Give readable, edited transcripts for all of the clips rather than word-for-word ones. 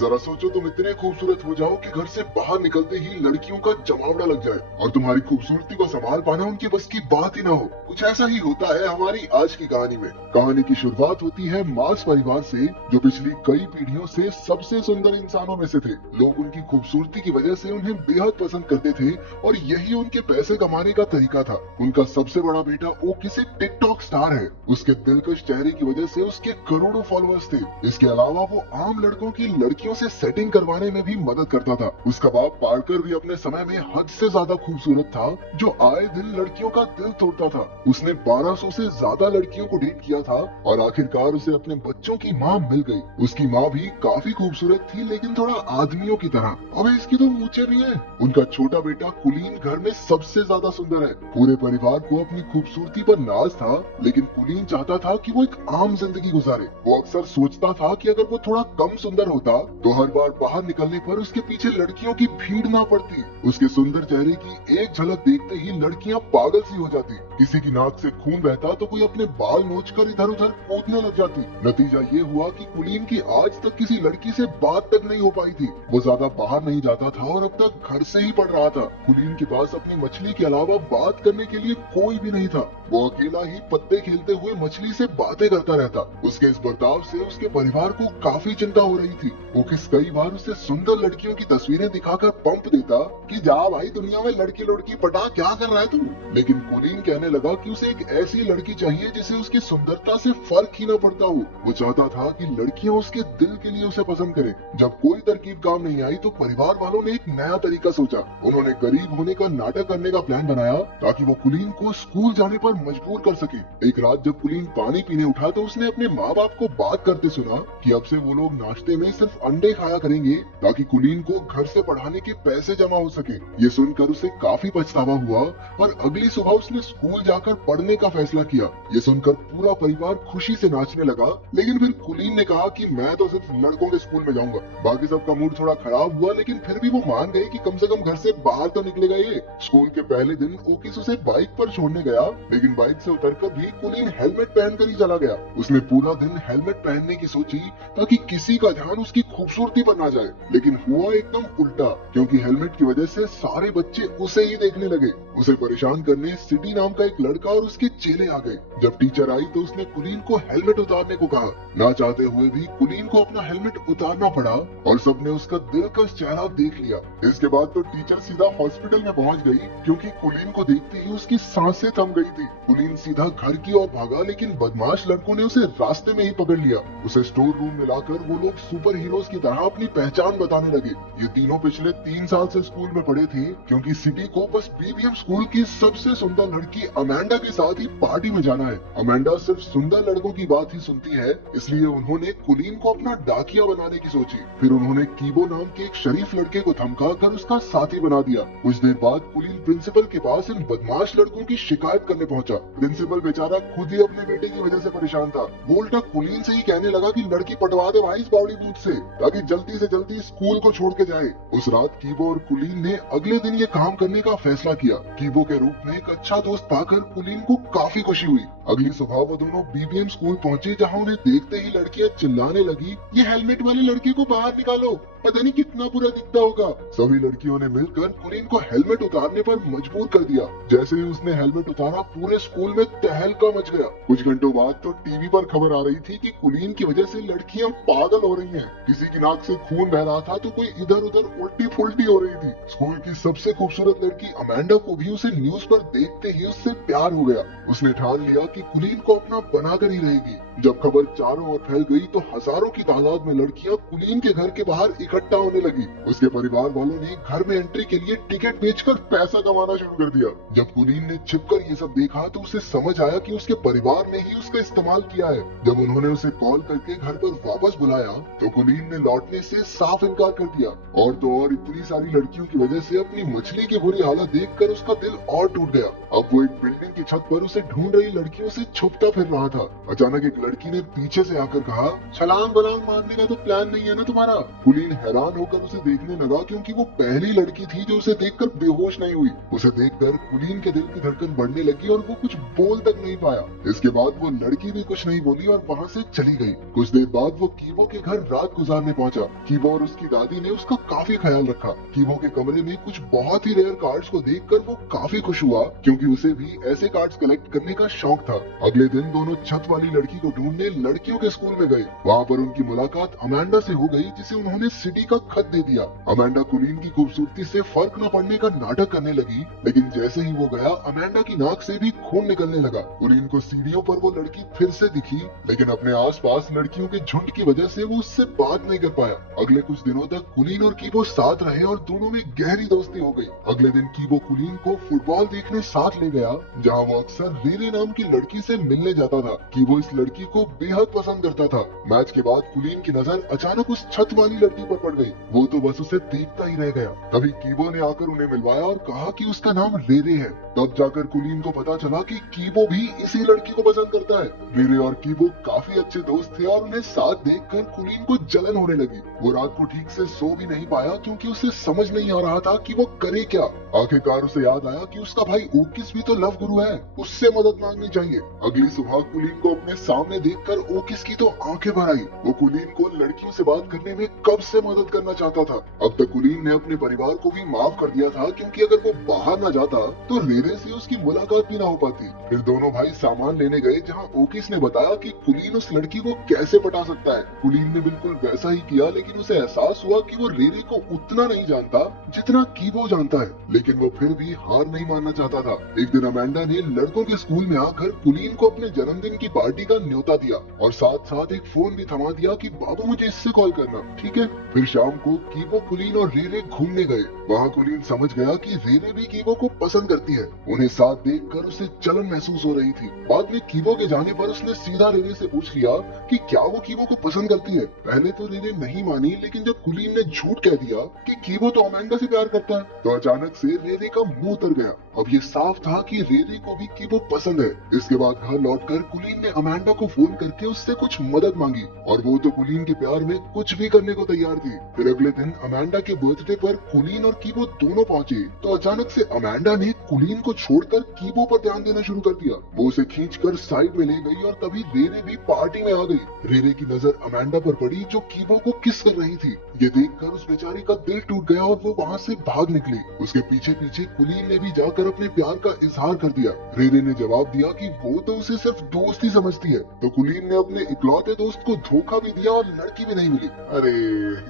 जरा सोचो तुम इतने खूबसूरत हो जाओ कि घर से बाहर निकलते ही लड़कियों का जमावड़ा लग जाए और तुम्हारी खूबसूरती को संभाल पाना उनकी बस की बात ही ना हो। कुछ ऐसा ही होता है हमारी आज की कहानी में। कहानी की शुरुआत होती है मार्क्स परिवार से, जो पिछली कई पीढ़ियों से सबसे सुंदर इंसानों में से थे। लोग उनकी खूबसूरती की वजह से उन्हें बेहद पसंद करते थे और यही उनके पैसे कमाने का तरीका था। उनका सबसे बड़ा बेटा ओकिस एक टिकटॉक स्टार है। उसके दिलकश चेहरे की वजह से उसके करोड़ों फॉलोअर्स थे। इसके अलावा वो आम लड़कों की लड़कियों से सेटिंग करवाने में भी मदद करता था। उसका बाप पार्कर भी अपने समय में हद से ज्यादा खूबसूरत था, जो आए दिन लड़कियों का दिल तोड़ता था। उसने 1200 से ज्यादा लड़कियों को डेट किया था और आखिरकार उसे अपने बच्चों की माँ मिल गई। उसकी माँ भी काफी खूबसूरत थी, लेकिन थोड़ा आदमियों की तरह। अबे इसकी तो मूंछें भी हैं। उनका छोटा बेटा कुलीन घर में सबसे ज्यादा सुंदर है। पूरे परिवार को अपनी खूबसूरती पर नाज था, लेकिन कुलीन चाहता था कि वो एक आम जिंदगी गुजारे। वो अक्सर सोचता था कि अगर वो थोड़ा कम सुंदर होता तो हर बार बाहर निकलने पर उसके पीछे लड़कियों की भीड़ ना पड़ती। उसके सुंदर चेहरे की एक झलक देखते ही लड़कियां पागल सी हो जाती। किसी की नाक से खून बहता तो कोई अपने बाल नोचकर इधर उधर कूदने लग जाती। नतीजा ये हुआ कि कुलीन की आज तक किसी लड़की से बात तक नहीं हो पाई थी। वो ज्यादा बाहर नहीं जाता था और अब तक घर से ही पढ़ रहा था। कुलीन के पास अपनी मछली के अलावा बात करने के लिए कोई भी नहीं था। वो अकेला ही पत्ते खेलते हुए मछली से बातें करता रहता। उसके इस बर्ताव से उसके परिवार को काफी चिंता हो रही थी। वो कई बार उसे सुंदर लड़कियों की तस्वीरें दिखाकर पंप देता कि जा भाई दुनिया में लड़की लड़की पटा, क्या कर रहा है तू। लेकिन कुलीन कहने लगा कि उसे एक ऐसी लड़की चाहिए जिसे उसकी सुंदरता से फर्क ही न पड़ता हो। वो चाहता था कि लड़कियां उसके दिल के लिए उसे पसंद करें। जब कोई तरकीब काम नहीं आई तो परिवार वालों ने एक नया तरीका सोचा। उन्होंने गरीब होने का नाटक करने का प्लान बनाया ताकि वो कुलीन को स्कूल जाने पर मजबूर कर सके। एक रात जब कुलीन पानी पीने उठा तो उसने अपने माँ बाप को बात करते सुना कि अब से वो लोग नाश्ते में सिर्फ अंडे खाया करेंगे ताकि कुलीन को घर से पढ़ाने के पैसे जमा हो सके। ये सुनकर उसे काफी पछतावा हुआ और अगली सुबह उसने स्कूल जाकर पढ़ने का फैसला किया। ये सुनकर पूरा परिवार खुशी से नाचने लगा, लेकिन फिर कुलीन ने कहा कि मैं तो सिर्फ लड़कों के स्कूल में जाऊंगा। बाकी सबका मूड थोड़ा खराब हुआ, लेकिन फिर भी वो मान गए कि कम से कम घर से बाहर तो निकलेगा ये। स्कूल के पहले दिन ओकिस उसे बाइक पर छोड़ने गया, लेकिन बाइक से उतरकर भी कुलीन हेलमेट पहनकर ही चला गया। उसने पूरा दिन हेलमेट पहनने की सोची ताकि किसी का ध्यान उसकी खूबसूरती पर ना जाए, लेकिन हुआ एकदम उल्टा, क्योंकि हेलमेट की वजह से सारे बच्चे उसे ही देखने लगे। उसे परेशान करने सिटी नाम का एक लड़का और उसके चेले आ गए। जब टीचर आई तो उसने कुलीन को हेलमेट उतारने को कहा। ना चाहते हुए भी कुलीन को अपना हेलमेट उतारना पड़ा और सबने उसका दिलकश चेहरा देख लिया। इसके बाद तो टीचर सीधा हॉस्पिटल में पहुंच गई, क्योंकि कुलीन को देखते ही उसकी सांसें थम गई थी। कुलीन सीधा घर की ओर भागा, लेकिन बदमाश लड़कों ने उसे रास्ते में ही पकड़ लिया। उसे स्टोर रूम में लाकर वो लोग सुपर हीरोज की तरह अपनी पहचान बताने लगे। ये तीनों पिछले 3 साल से स्कूल में पढ़े थे, क्योंकि सिटी को बस बीबीएम स्कूल की सबसे सुंदर लड़की अमेंडा के साथ ही पार्टी में जाना है। अमेंडा सिर्फ सुंदर लड़कों की बात ही सुनती है, इसलिए उन्होंने कुलीन को अपना डाकिया बनाने की सोची। फिर उन्होंने कीबो नाम के एक शरीफ लड़के को धमका कर उसका साथी बना दिया। कुछ देर बाद कुलीन प्रिंसिपल के पास इन बदमाश लड़कों की शिकायत करने पहुंचा। प्रिंसिपल बेचारा खुद ही अपने बेटे की वजह से परेशान था। वो उल्टा कुलीन से ही कहने लगा कि लड़की पटवा दे भाई इस बावड़ी दूध से, ताकि जल्दी से जल्दी स्कूल को छोड़ के जाए। उस रात कीबो और कुलीन ने अगले दिन ये काम करने का फैसला किया। कीबो के रूप में एक अच्छा दोस्त पाकर कुलीन को काफी खुशी हुई। अगली सुबह वो दोनों बीबीएम स्कूल पहुंचे, जहां उन्हें देखते ही लड़कियां चिल्लाने लगी, ये हेलमेट वाले लड़के को बाहर निकालो, पता नहीं कितना बुरा दिखता होगा। सभी लड़कियों ने मिलकर कुलीन को हेलमेट उतारने पर मजबूर कर दिया। जैसे ही उसने हेलमेट उतारा, पूरे स्कूल में तहलका मच गया। कुछ घंटों बाद तो टीवी पर खबर आ रही थी कि कुलीन की वजह से लड़कियां पागल हो रही हैं। किसी की नाक से खून बह रहा था तो कोई इधर उधर उल्टी फुल्टी हो रही थी। स्कूल की सबसे खूबसूरत लड़की अमेंडा को भी उसे न्यूज पर देखते ही उससे प्यार हो गया। उसने ठान लिया कि कुलीन को अपना बनाकर ही रहेगी। जब खबर चारों ओर फैल गई तो हजारों की तादाद में लड़कियां कुलीन के घर के बाहर इकट्ठा होने लगी। उसके परिवार वालों ने घर में एंट्री के लिए टिकट बेचकर पैसा कमाना शुरू कर दिया। जब कुलीन ने छिपकर ये सब देखा तो उसे समझ आया कि उसके परिवार ने ही उसका इस्तेमाल किया है। जब उन्होंने उसे कॉल करके घर पर वापस बुलाया तो कुलीन ने लौटने से साफ इनकार कर दिया। और तो और इतनी सारी लड़कियों की वजह से अपनी मछली की बुरी हालत देखकर उसका दिल और टूट गया। अब वो एक बिल्डिंग की छत पर उसे ढूंढ रही लड़कियों से छुपता फिर रहा था। अचानक एक लड़की ने पीछे से आकर कहा, छलांग बलांग मारने का तो प्लान नहीं है ना तुम्हारा। कुलीन हैरान होकर उसे देखने लगा क्योंकि वो पहली लड़की थी जो उसे देखकर बेहोश नहीं हुई। उसे देखकर कुलीन के दिल की धड़कन बढ़ने लगी और वो कुछ बोल तक नहीं पाया। इसके बाद वो लड़की भी कुछ नहीं बोली और वहाँ से चली गई। कुछ देर बाद वो कीबो के घर रात गुजारने पहुंचा। कीबो और उसकी दादी ने उसका काफी ख्याल रखा। कीबो के कमरे में कुछ बहुत ही रेयर कार्ड्स को देखकर वो काफी खुश हुआ क्योंकि उसे भी ऐसे कार्ड्स कलेक्ट करने का शौक था। अगले दिन दोनों छत वाली लड़की को ढूंढने लड़कियों के स्कूल में गए। वहाँ पर उनकी मुलाकात अमांडा से हो गई जिसे उन्होंने सिटी का खत दे दिया। अमांडा कुलीन की खूबसूरती से फर्क न पड़ने का नाटक करने लगी, लेकिन जैसे ही वो गया अमांडा की नाक से भी खून निकलने लगा। कुलीन को सीढ़ियों पर वो लड़की फिर से दिखी, लेकिन अपने आसपास लड़कियों के झुंड की वजह से वो उससे बात नहीं कर पाया। अगले कुछ दिनों तक कुलीन और कीबो साथ रहे और दोनों में गहरी दोस्ती हो गई। अगले दिन कीबो कुलीन को फुटबॉल देखने साथ ले गया, जहाँ वो अक्सर रेरे नाम की लड़की से मिलने जाता था। कीबो इस लड़की को बेहद पसंद करता था। मैच के बाद कुलीन की नजर अचानक उस छत वाली लड़की पर पड़ गई। वो तो बस उसे देखता ही रह गया। तभी कीबो ने आकर उन्हें मिलवाया और कहा कि उसका नाम रेरे है। तब जाकर कुलीन को पता चला कि कीबो भी इसी लड़की को पसंद करता है। रेरे और कीबो काफी अच्छे दोस्त थे और उन्हें साथ देखकर कुलीन को जलन होने लगी। वो रात को ठीक से सो भी नहीं पाया क्योंकि उसे समझ नहीं आ रहा था कि वो करे क्या। आखिरकार उसे याद आया कि उसका भाई ओकिस भी तो लव गुरु है, उससे मदद मांगनी चाहिए। अगली सुबह कुलीन को अपने सामने देखकर ओकिस की तो आंखें भर आई। वो कुलीन को लड़कियों से बात करने में कब से मदद करना चाहता था। अब तक कुलीन ने अपने परिवार को भी माफ कर दिया था क्योंकि अगर वो बाहर न जाता तो रेरे से उसकी मुलाकात भी ना हो पाती। फिर दोनों भाई सामान लेने गए जहाँ ओकिस ने बताया कि कुलीन उस लड़की को कैसे पटा सकता है। कुलीन ने बिल्कुल वैसा ही किया, लेकिन उसे एहसास हुआ कि वो रेरे को उतना नहीं जानता जितना कीबो जानता है, लेकिन वो फिर भी हार नहीं मानना चाहता था। एक दिन अमांडा ने लड़कों के स्कूल में आकर कुलीन को अपने जन्मदिन की पार्टी का न्योता दिया और साथ साथ एक फोन भी थमा दिया कि बाबू मुझे इससे कॉल करना, ठीक है। फिर शाम को कीबो, कुलीन और रेरे घूमने गए। वहाँ कुलीन समझ गया कि रेरे भी कीबो को पसंद करती है। उन्हें साथ देखकर उसे जलन महसूस हो रही थी। बाद में कीबो के जाने पर उसने सीधा रेरे से पूछ लिया कि क्या वो कीबो को पसंद करती है। पहले तो रेरे नहीं मानी, लेकिन जब कुलीन ने झूठ कह दिया कि कीबो तो अमांडा से प्यार करता है, तो अचानक से रेरे का मुंह उतर गया। अब ये साफ था कि रेरे को भी कीबो पसंद है। इसके बाद घर लौटकर कुलीन ने अमांडा को फोन करके उससे कुछ मदद मांगी और वो तो कुलीन के प्यार में कुछ भी करने को तैयार थी। फिर अगले दिन अमांडा के बर्थडे पर कुलीन और कीबो दोनों पहुंचे, तो अचानक से अमांडा ने कुलीन को छोड़कर कीबो पर ध्यान देना शुरू कर दिया। वो उसे खींचकर साइड में ले गई और तभी रेरे भी पार्टी में आ गई। रेरे की नजर अमांडा पर पड़ी जो कीबो को किस कर रही थी। ये देखकर उस बेचारी का दिल टूट गया और वो वहाँ से भाग निकली। उसके पीछे पीछे कुलीन ने भी जाकर अपने प्यार का इजहार कर दिया। रेरे ने जवाब दिया कि वो तो उसे सिर्फ दोस्त ही समझती है, तो कुलीन ने अपने इकलौते दोस्त को धोखा भी दिया और लड़की भी नहीं मिली। अरे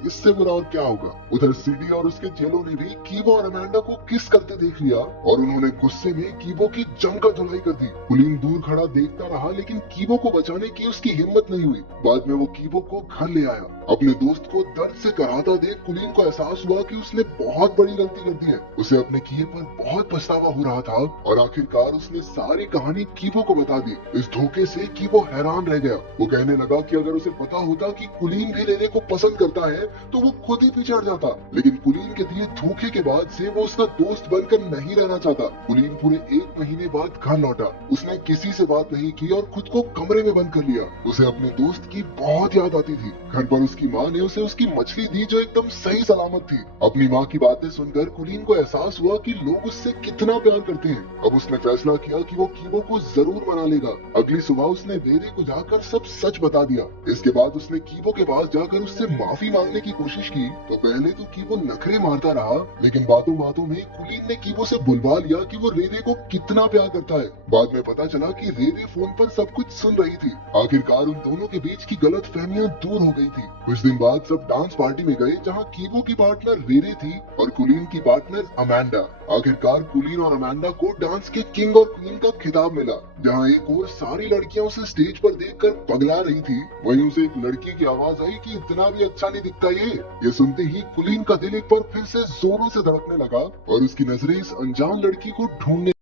इससे बुरा और क्या होगा। उधर सीडी और उसके चेलों ने भी कीबो और अमांडा को किस करते देख लिया और उन्होंने गुस्से में कीबो की जमकर धुलाई कर दी। कुलीन दूर खड़ा देखता रहा, लेकिन कीबो को बचाने की उसकी हिम्मत नहीं हुई। बाद में वो कीबो को घर ले आया। अपने दोस्त को दर्द से कराहता देख कुलीन को एहसास हुआ कि उसने बहुत बड़ी गलती कर दी है। उसे अपने किए पर बहुत पछतावा हो रहा था और आखिरकार उसने सारी कहानी कीबो को बता दी। इस धोखे से कीबो हैरान रह गया। वो कहने लगा कि अगर उसे पता होता कि कुलीन भी रेरे को पसंद करता है तो वो खुद ही पीछे हट जाता, लेकिन कुलीन के दिए धोखे के बाद से वो उसका दोस्त बनकर नहीं रहना चाहता। कुलीन पूरे 1 महीने बाद घर लौटा। उसने किसी से बात नहीं की और खुद को कमरे में बंद कर लिया। उसे अपने दोस्त की बहुत याद आती थी। घर पर उसकी माँ ने उसे उसकी मछली दी जो एकदम सही सलामत थी। अपनी माँ की बातें सुनकर कुलीन को एहसास हुआ कि लोग उससे कितना प्यार करते हैं। अब उसने फैसला किया कि वो कीबो को जरूर मना लेगा। अगली सुबह उसने रेरे को जाकर सब सच बता दिया। इसके बाद उसने कीबो के पास जाकर उससे माफी मांगने की कोशिश की, तो पहले तो कीबो नखरे मारता रहा, लेकिन बातों बातों में कुलीन ने कीबो से बुलवा लिया कि वो रेरे को कितना प्यार करता है। बाद में पता चला कि रेरे फोन पर सब कुछ सुन रही थी। आखिरकार उन दोनों के बीच की गलत फहमियां दूर हो गई थी। कुछ दिन बाद सब डांस पार्टी में गए जहाँ कीबो की पार्टनर रेरे थी और कुलीन की पार्टनर अमांडा। आखिरकार कुलीन और अमांडा को डांस के किंग और क्वीन का खिताब मिला। जहाँ एक और सारी लड़कियां उसे स्टेज पर देखकर पगला रही थी, वहीं उसे एक लड़की की आवाज आई कि इतना भी अच्छा नहीं दिखता ये सुनते ही कुलीन का दिल एक बार फिर से जोरों से धड़कने लगा और उसकी नजरें इस अनजान लड़की को ढूंढने